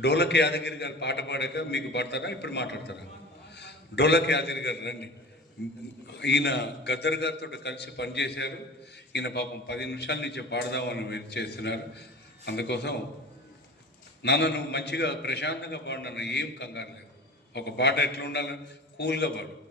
డోలక్ యాదగిరి గారు పాట పాడాక మీకు పాడతారా? ఇప్పుడు మాట్లాడతారా? డోలక్ యాదగిరి గారు రండి. ఈయన గద్దర్ గారితో కలిసి పనిచేశారు. ఈయన పాపం పది నిమిషాల నుంచి పాడదామని వెయిట్ చేస్తున్నారు. అందుకోసం నాన్న నువ్వు మంచిగా ప్రశాంతంగా పాడు ఏం కంగారు లేదు. ఒక పాట ఎట్లా ఉండాలి కూల్గా పాడు.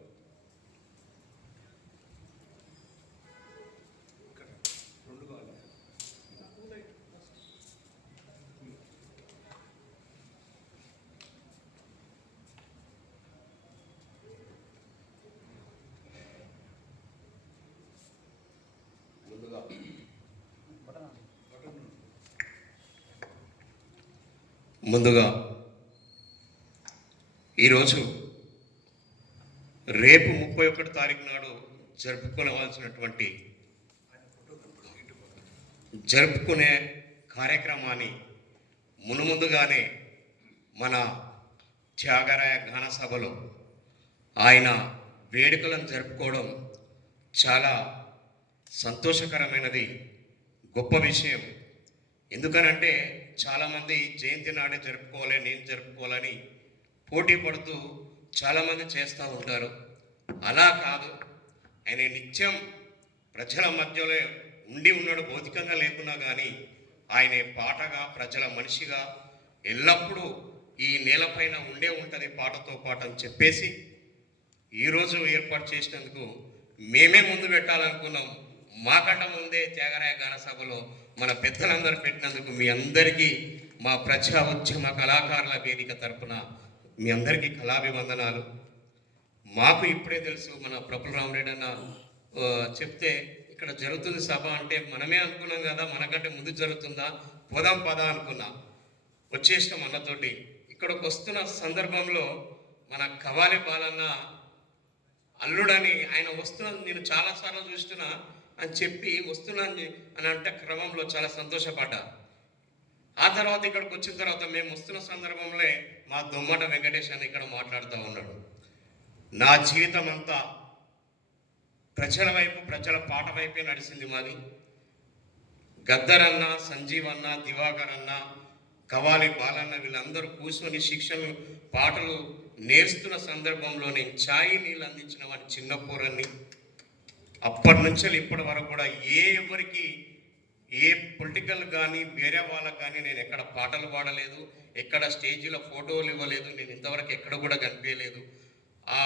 ముందుగా ఈరోజు రేపు ముప్పై ఒకటి తారీఖు నాడు జరుపుకోవాల్సినటువంటి జరుపుకునే కార్యక్రమాన్ని మునుముందుగానే మన త్యాగరాయ గాన సభలో ఆయన వేడుకలను జరుపుకోవడం చాలా సంతోషకరమైనది గొప్ప విషయం. ఎందుకనంటే చాలామంది జయంతి నాడే జరుపుకోవాలి నేను జరుపుకోవాలని పోటీ పడుతూ చాలామంది చేస్తూ ఉంటారు అలా కాదు. ఆయన నిత్యం ప్రజల మధ్యలో ఉండి ఉన్నాడు భౌతికంగా లేకున్నా కానీ ఆయన పాటగా ప్రజల మనిషిగా ఎల్లప్పుడూ ఈ నేలపైన ఉండే ఉంటుంది పాటతో పాట అని చెప్పేసి ఈరోజు ఏర్పాటు చేసినందుకు మేమే ముందు పెట్టాలనుకున్నాం. మాకంట ముందే త్యాగరాయ గాన సభలో మన పెద్దలందరూ పెట్టినందుకు మీ అందరికీ మా ప్రజా ఉద్యమ కళాకారుల వేదిక తరపున మీ అందరికీ కళాభివందనాలు. మాకు ఇప్పుడే తెలుసు మన ప్రభుల రామరెడ్డి అన్న చెప్తే ఇక్కడ జరుగుతుంది సభ అంటే మనమే అనుకున్నాం కదా మనకంటే ముందు జరుగుతుందా? పోదాం పదా అనుకున్నా. వచ్చేసినాం అన్నతోటి. ఇక్కడికి వస్తున్న సందర్భంలో మన కవాలి బాలన్న అల్లుడని ఆయన వస్తున్న నేను చాలాసార్లు చూస్తున్నా అని చెప్పి వస్తున్నాను అని అంటే క్రమంలో చాలా సంతోషపడ్డా. ఆ తర్వాత ఇక్కడికి వచ్చిన తర్వాత మేము వస్తున్న సందర్భంలో మా దొమ్మట వెంకటేష్ అని ఇక్కడ మాట్లాడుతూ ఉన్నాడు. నా జీవితం అంతా ప్రజల వైపు ప్రజల పాట వైపే నడిచింది మాది. గద్దరన్న సంజీవ్ అన్న దివాకర్ అన్న కవాలి బాలన్న వీళ్ళందరూ కూర్చొని శిక్షలు పాటలు నేర్స్తున్న సందర్భంలోనే ఛాయి ఛాయ్ నీళ్ళు అందించిన వాడి చిన్న పోరన్ని అప్పటి నుంచి ఇప్పటి వరకు కూడా ఏ ఎవరికి ఏ పొలిటికల్ కానీ వేరే వాళ్ళకి కానీ నేను ఎక్కడ పాటలు పాడలేదు ఎక్కడ స్టేజీలో ఫోటోలు ఇవ్వలేదు నేను ఇంతవరకు ఎక్కడ కూడా కనిపించలేదు. ఆ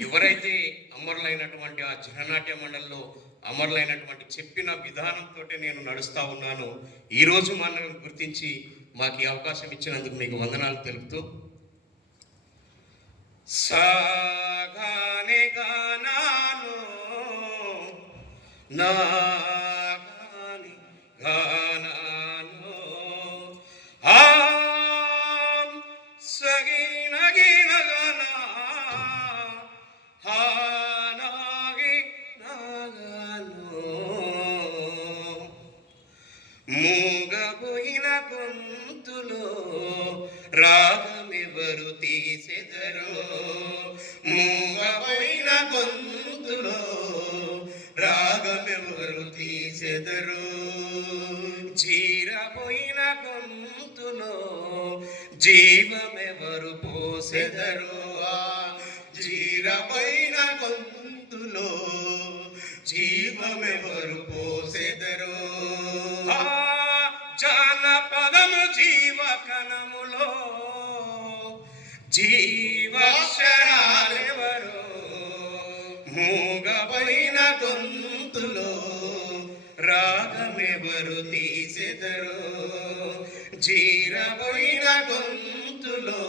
ఎవరైతే అమరులైనటువంటి ఆ జననాట్య మండలిలో అమరులైనటువంటి చెప్పిన విధానంతో నేను నడుస్తూ ఉన్నాను ఈరోజు మనల్ని గుర్తించి మాకు ఈ అవకాశం ఇచ్చినందుకు మీకు వందనాలు తెలుపుతూ సా నాగాని గానాను ఆం సగిన గిన గనా హానాగి నాగాను మూగబోయిన గొంతులో రాగమెవరు తీసెదరో. మూగబోయిన గొంతులో రాగమెవరు తీసెదరు జీరబోయిన గొంతులో జీవమెవరు పోసెదరు? ఆ గొంతులో జీవమెవరు పోసెదరు? ఎవరు తీసెదరు. జీరబోయిన గొంతులో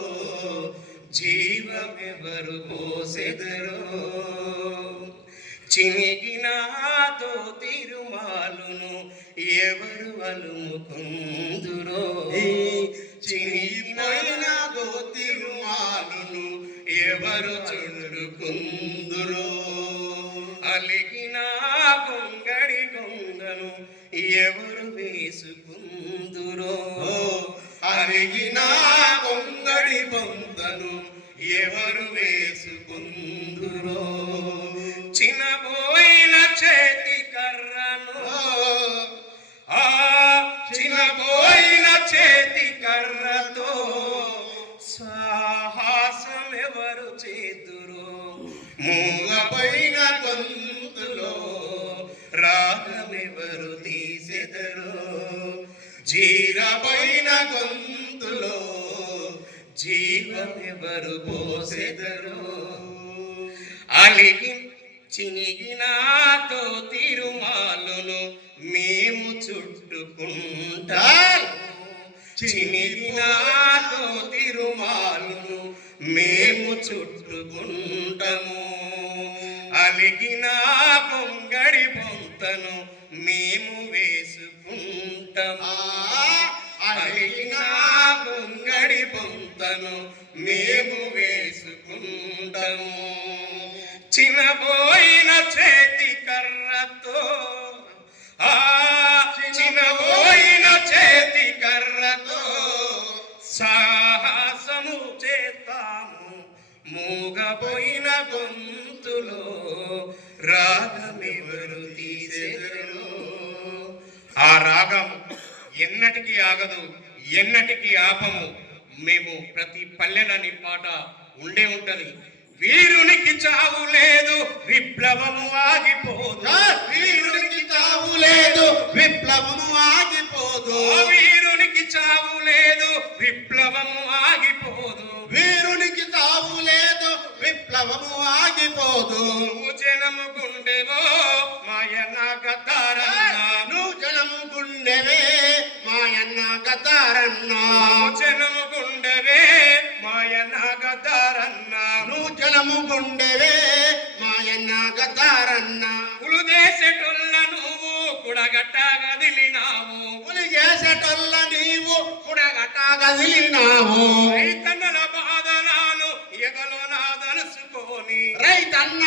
జీవమెవరు పోసెదరో చినిగినాతో తిరుమాలును ఎవరు అలుముకుందురో. చినిగిపోయిన తిరుమాలును ఎవరు చుడుకుందురో. అలిగిన గొంగడి కొంగను ఎవరు వేసుకుందురో అరిగిన కొంగడి పొందను. ఎవరు వేసుకుందురో చిన్నపోయిన చేతి కర్రను. ఆ చిన్నపోయిన చేతి కర్రతో సాహసం ఎవరు చేతురో. మూ గొంతులో జీవమెవరు పోసెదరు? అలిగి చినిగినాతో తిరుమాలును మేము చుట్టుకుంటా. చినిగినాతో తిరుమాలును మేము చుట్టుకుంటాము. అలిగిన పొంగడి పొంతను మేము వే పొంగడి పొంతను మేము వేసుకుంటాము. చిన్నబోయిన చేతి కర్రతో ఆ చిన్నబోయిన చేతి కర్రతో సాహసము చేస్తాము. మూగపోయిన గొంతులో రాగమివరు తీసెదరు? ఆ రాగం ఎన్నటికి ఆగదు. ఎన్నటికి ఆపము. మేము ప్రతి పల్లెలని పాట ఉండే ఉంటది. వీరునికి చావు లేదు విప్లవము ఆగిపోదు. వీరునికి చావు లేదు విప్లవము ఆగిపోదు. వీరునికి చావు లేదు విప్లవము ఆగిపోదు. వీరునికి చావు లేదు విప్లవము ఆగిపోదు. జనము గుండెవో మాయన్న గతారన్నా నువ్వు జనము గుండెవే మాయన్న గతారన్నా నువ్వు జనము గుండెవే మాయన్న గతారన్నా పులు చేసేటొల్ల నువ్వు కుడగట్ట గదిలినావు పులి చేసేటల్ల నీవు కుడగట గదిలినావు రైతన్నల బాధలాను ఎగలో నా దలుసుకొని. రైతన్న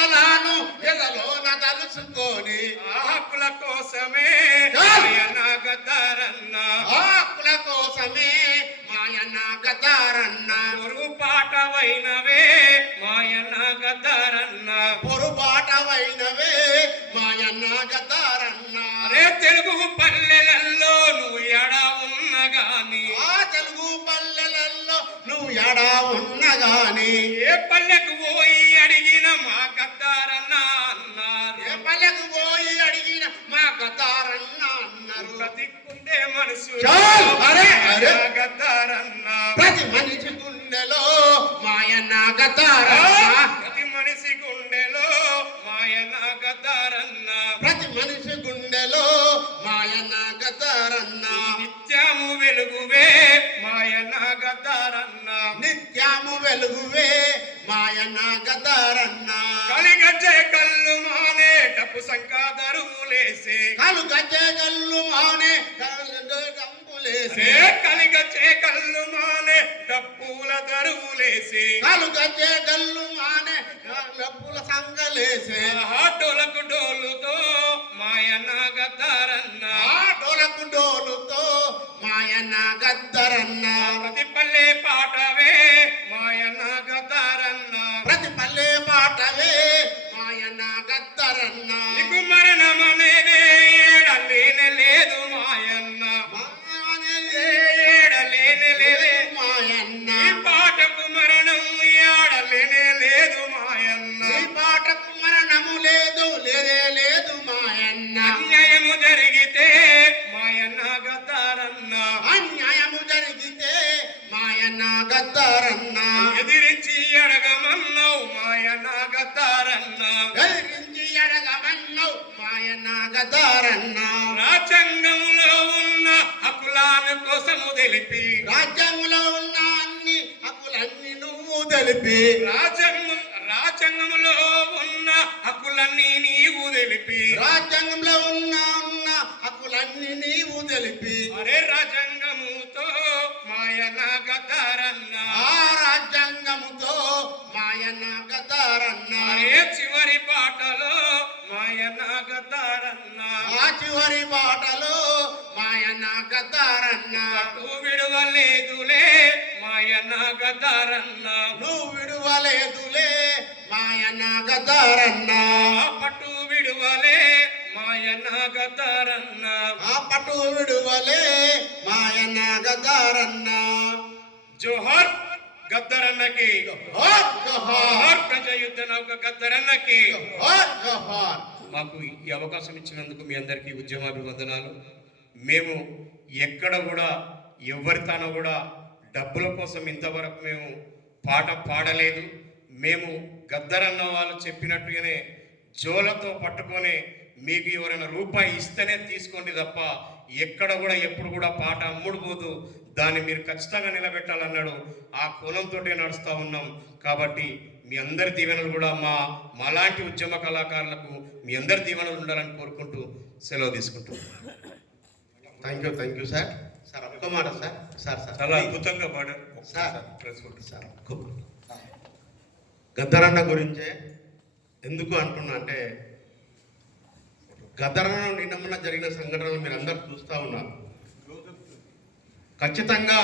బాధలను ఎదలోన తలుసుకొని ఆ! హక్కుల కోసమే చాలు. మాయన్న గతారన్నా ఆకుల కోసమే మాయన్న గతారన్నా పొరుగు పాటవైనవే మాయన్న గతారన్నా పొరుపాటవైనవే మాయన్న గతారన్నా అరే తెలుగు పల్లెలలో నువ్వు ఎడా ఉన్నగాని ఏ పల్లెకు పోయి అడిగిన మా గద్దారన్నా అన్నారు. ఏ పల్లెకు పోయి అడిగిన మా గతారన్న అన్నారు. ప్రతికుండే మనసు అరే, అరే. గద్దారన్నా ప్రతి మనిషి గుండెలో మాయన్న గతారన్న సంకాదరుములేసే కాలు గజ్జె గల్లు మానే అరే కలిగచ్చే కళ్ళు మానే డప్పుల దరువులేసే కాలు గజ్జె గల్లు మానే డప్పుల సంగలేసే డోలకు డోలుతో మాయన గద్దారన్న. డోలకు డోలుతో మాయన్న గద్దరన్న. ప్రతి పల్లె పాటవే మాయన గద్దారన్న. ప్రతి పల్లె పాటవే మాయన్న గద్దరన్న. మాయన్న గద్దరన్న ఎదిరించి అడగమన్నావు మాయన్న గతారన్న గదిరించి ఎడగమన్నవు మాయన్న గద్దరన్న రాజ్యాంగంలో ఉన్న హక్కులాను కోసము తెలిపి. రాజ్యాంగంలో ఉన్న అన్ని హక్కులన్నీ నువ్వు తెలిపి. రాజ్యాంగం రాజ్యాంగంలో ఉన్న హక్కులన్నీ నీవు తెలిపి. రాజ్యాంగంలో ఉన్న ఉన్న హక్కులన్నీ నీవు తెలిపి. అరే రాజ్యాంగముతో మాయన గతారన్న ఆ రాజ్యాంగముతో మాయన్న గతారన్న అరే చివరి పాటలో మాయన గతారన్న ఆ చివరి పాటలో మాయన్న గతారన్న పట్టు విడవలేదులే మాయన గతారన్న నువ్వు విడువలేదులే మాయన్న గతారన్న ఆ పట్టు విడువలే ఆ విడువలే జోహర్ గద్దరన్నకి. జోహార్ జోహార్. నౌక గద్దరన్నకి. జోహార్ జోహార్. మాకు ఈ అవకాశం ఇచ్చినందుకు మీ అందరికీ ఉద్యమాభివందనాలు. మేము ఎక్కడ కూడా ఎవరితోనో కూడా డబ్బుల కోసం ఇంతవరకు మేము పాట పాడలేదు. మేము గద్దరన్న వాళ్ళు చెప్పినట్టుగానే జోలతో పట్టుకొని మీకు ఎవరైనా రూపాయి ఇస్తేనే తీసుకోండి తప్ప ఎక్కడ కూడా ఎప్పుడు కూడా పాట అమ్ముడు పోదు దాన్ని మీరు ఖచ్చితంగా నిలబెట్టాలన్నాడు. ఆ కోణంతో నడుస్తూ ఉన్నాం. కాబట్టి మీ అందరి దీవెనలు కూడా మా మాలాంటి ఉద్యమ కళాకారులకు మీ అందరి దీవెనలు ఉండాలని కోరుకుంటూ సెలవు తీసుకుంటున్నాం thank you thank you sir sir ఒక్క మాట సార్ సార్ సార్ చాలా అద్భుతంగా పాడారు. సార్. సార్. గద్దరన్న గురించే ఎందుకు అంటున్నా అంటే గద్దరన్న నిన్న జరిగిన సంఘటనలు మీరు అందరు చూస్తూ ఉన్నారు. ఖచ్చితంగా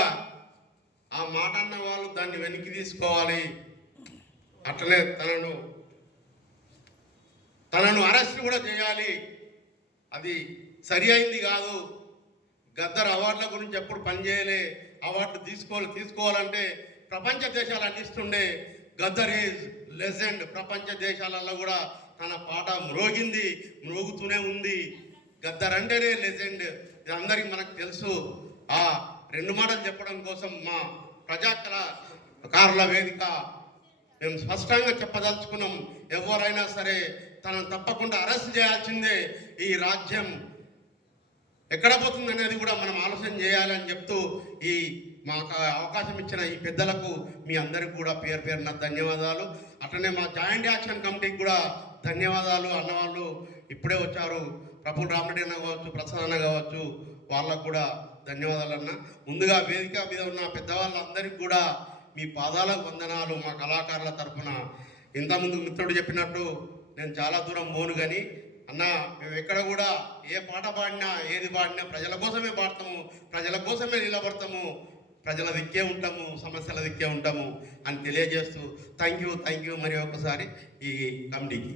ఆ మాట అన్న వాళ్ళు దాన్ని వెనక్కి తీసుకోవాలి. అట్లనే తనను తనను అరెస్ట్ కూడా చేయాలి. అది సరి అయింది కాదు. గద్దర్ అవార్డుల గురించి ఎప్పుడు పనిచేయలే అవార్డు తీసుకోవాలి తీసుకోవాలంటే ప్రపంచ దేశాలు అందిస్తుండే. గద్దర్ ఈజ్ లెజెండ్ ప్రపంచ దేశాలలో కూడా తన పాట మ్రోగింది మ్రోగుతూనే ఉంది. గద్దర్ అంటేనే లెజెండ్. ఇది అందరికి మనకు తెలుసు. ఆ రెండు మాటలు చెప్పడం కోసం మా ప్రజాకళ కారుల వేదిక మేము స్పష్టంగా చెప్పదలుచుకున్నాం. ఎవరైనా సరే తనను తప్పకుండా అరెస్ట్ చేయాల్సిందే ఈ రాజ్యం. ఎక్కడ పోతుంది అనేది కూడా మనం ఆలోచన చేయాలని చెప్తూ ఈ మాకు అవకాశం ఇచ్చిన ఈ పెద్దలకు మీ అందరికి కూడా పేరు పేరున ధన్యవాదాలు. అట్లనే మా జాయింట్ యాక్షన్ కమిటీకి కూడా ధన్యవాదాలు అన్నవాళ్ళు ఇప్పుడే వచ్చారు. ప్రభుల్ రామరెడ్డి అన్న కావచ్చు ప్రసాద్ అన్న కావచ్చు వాళ్ళకు కూడా ధన్యవాదాలు అన్న. ముందుగా వేదిక మీద ఉన్న పెద్దవాళ్ళందరికీ కూడా మీ పాదాలకు వందనాలు మా కళాకారుల తరఫున ఇంతకుముందు మిత్రుడు చెప్పినట్టు నేను చాలా దూరం పోను కానీ అన్న మేము ఎక్కడ కూడా ఏ పాట పాడినా ఏది పాడినా ప్రజల కోసమే పాడతాము ప్రజల కోసమే నిలబడతాము ప్రజల దిక్కే ఉంటాము సమస్యల దిక్కే ఉంటాము అని తెలియజేస్తూ థ్యాంక్ యూ థ్యాంక్ యూ మరి ఒకసారి ఈ కమిటీకి.